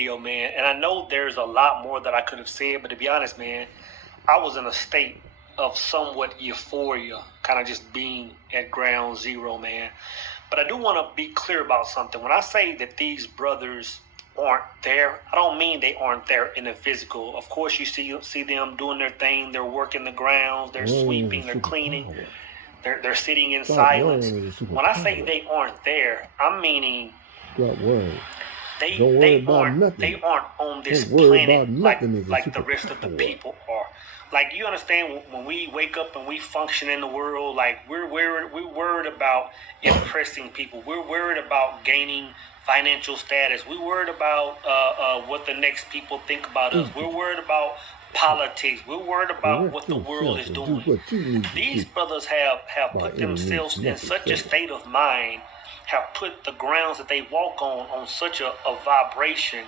Video, man. And I know there's a lot more that I could have said, but to be honest, man, I was in a state of somewhat euphoria, kind of just being at ground zero, man. But I do want to be clear about something. When I say that these brothers aren't there, I don't mean they aren't there in the physical. Of course, you see them doing their thing. They're working the grounds. They're sweeping. They're cleaning. They're sitting in silence. When I say they aren't there, I'm meaning they aren't on this planet like the rest of the people are. Like, you understand, when we wake up and we function in the world, like we're worried about impressing people. We're worried about gaining financial status. We're worried about what the next people think about us. We're worried about politics. We're worried about what the world is doing. These brothers have put themselves in such a state of mind, have put the grounds that they walk on such a vibration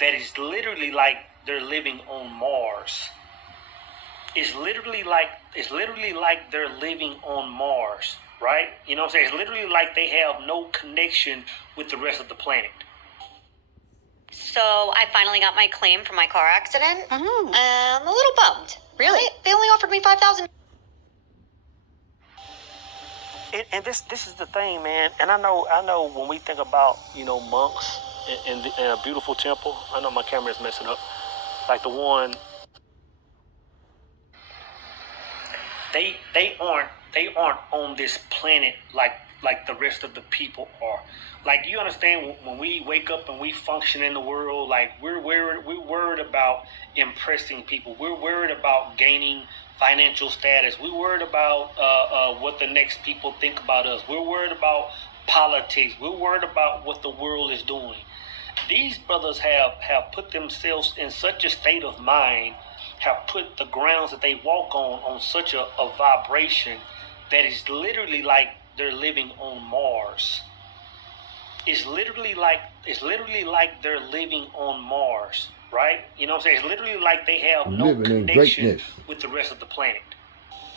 that is literally like they're living on Mars. It's literally like they're living on Mars, right? You know what I'm saying? It's literally like they have no connection with the rest of the planet. So I finally got my claim for my car accident. I'm a little bummed. Really? They only offered me $5,000. And this is the thing, man. And I know when we think about, monks in a beautiful temple. I know my camera is messing up. Like the one. They aren't on this planet like the rest of the people are. Like, you understand, when we wake up and we function in the world, like we're worried about impressing people. We're worried about gaining financial status. We're worried about what the next people think about us. We're worried about politics. We're worried about what the world is doing. These brothers have put themselves in such a state of mind, have put the grounds that they walk on such a vibration that is literally like they're living on Mars. It's literally like they're living on Mars, right? You know what I'm saying? It's literally like they have no connection with the rest of the planet.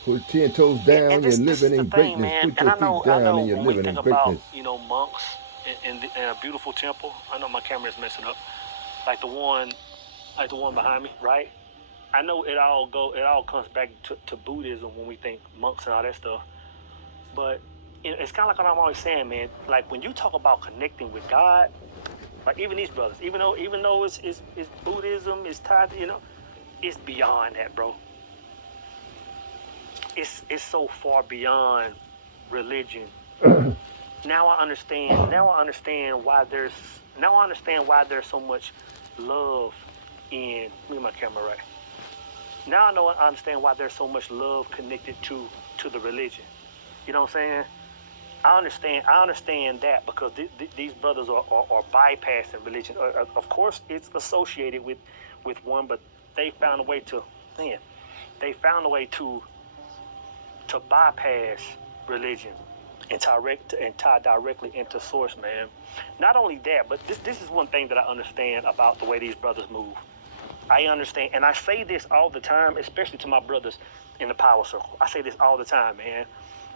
Put 10 toes down, you're living in greatness. Put your feet down and you're living in greatness. Monks in a beautiful temple. I know my camera is messing up. Like the one behind me, right? I know it all comes back to Buddhism when we think monks and all that stuff. But it's kind of like what I'm always saying, man. Like, when you talk about connecting with God, like even these brothers, even though it's Buddhism, it's tied to, it's beyond that, bro. It's so far beyond religion. Now I understand why there's so much love in. Let me get my camera right. Now I understand why there's so much love connected to the religion. You know what I'm saying? I understand that because these brothers are bypassing religion. Of course, it's associated with one, but they found a way to bypass religion and tie directly into source, man. Not only that, but this is one thing that I understand about the way these brothers move. I understand, and I say this all the time, especially to my brothers in the power circle. I say this all the time, man.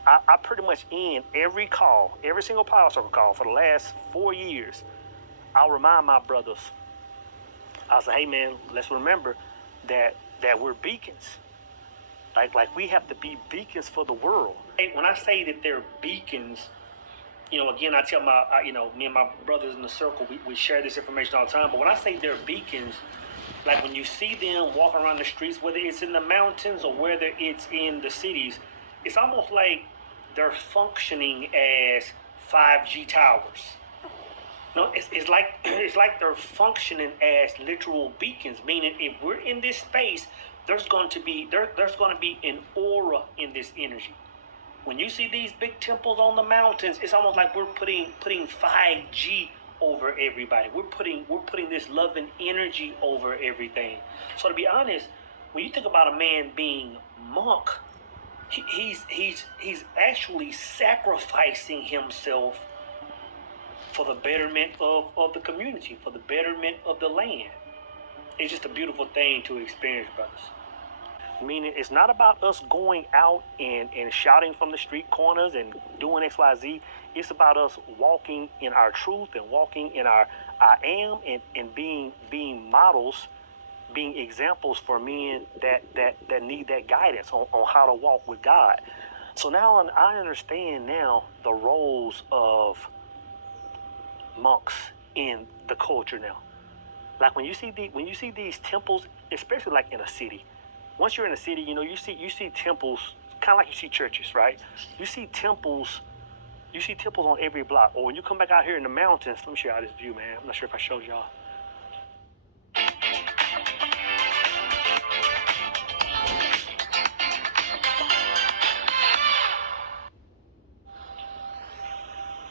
I pretty much end every single power circle call for the last 4 years. I'll remind my brothers. I'll say, hey, man, let's remember that we're beacons. Like we have to be beacons for the world. When I say that they're beacons, again, I tell me and my brothers in the circle, we share this information all the time. But when I say they're beacons, like when you see them walking around the streets, whether it's in the mountains or whether it's in the cities, it's almost like they're functioning as 5G towers. No, it's like they're functioning as literal beacons, meaning if we're in this space, there's going to be an aura in this energy. When you see these big temples on the mountains, it's almost like we're putting 5G over everybody. We're putting this loving energy over everything. So to be honest, when you think about a man being monk, he's actually sacrificing himself for the betterment of the community, for the betterment of the land. It's just a beautiful thing to experience, brothers. Meaning it's not about us going out and shouting from the street corners and doing XYZ. It's about us walking in our truth and walking in our I am and being models, being examples for men that need that guidance on how to walk with God. So now I understand now the roles of monks in the culture now. Like when you see these temples, especially like in a city. Once you're in a city, you see temples, kind of like you see churches, right? You see temples on every block. Or when you come back out here in the mountains, let me show y'all this view, man. I'm not sure if I showed y'all.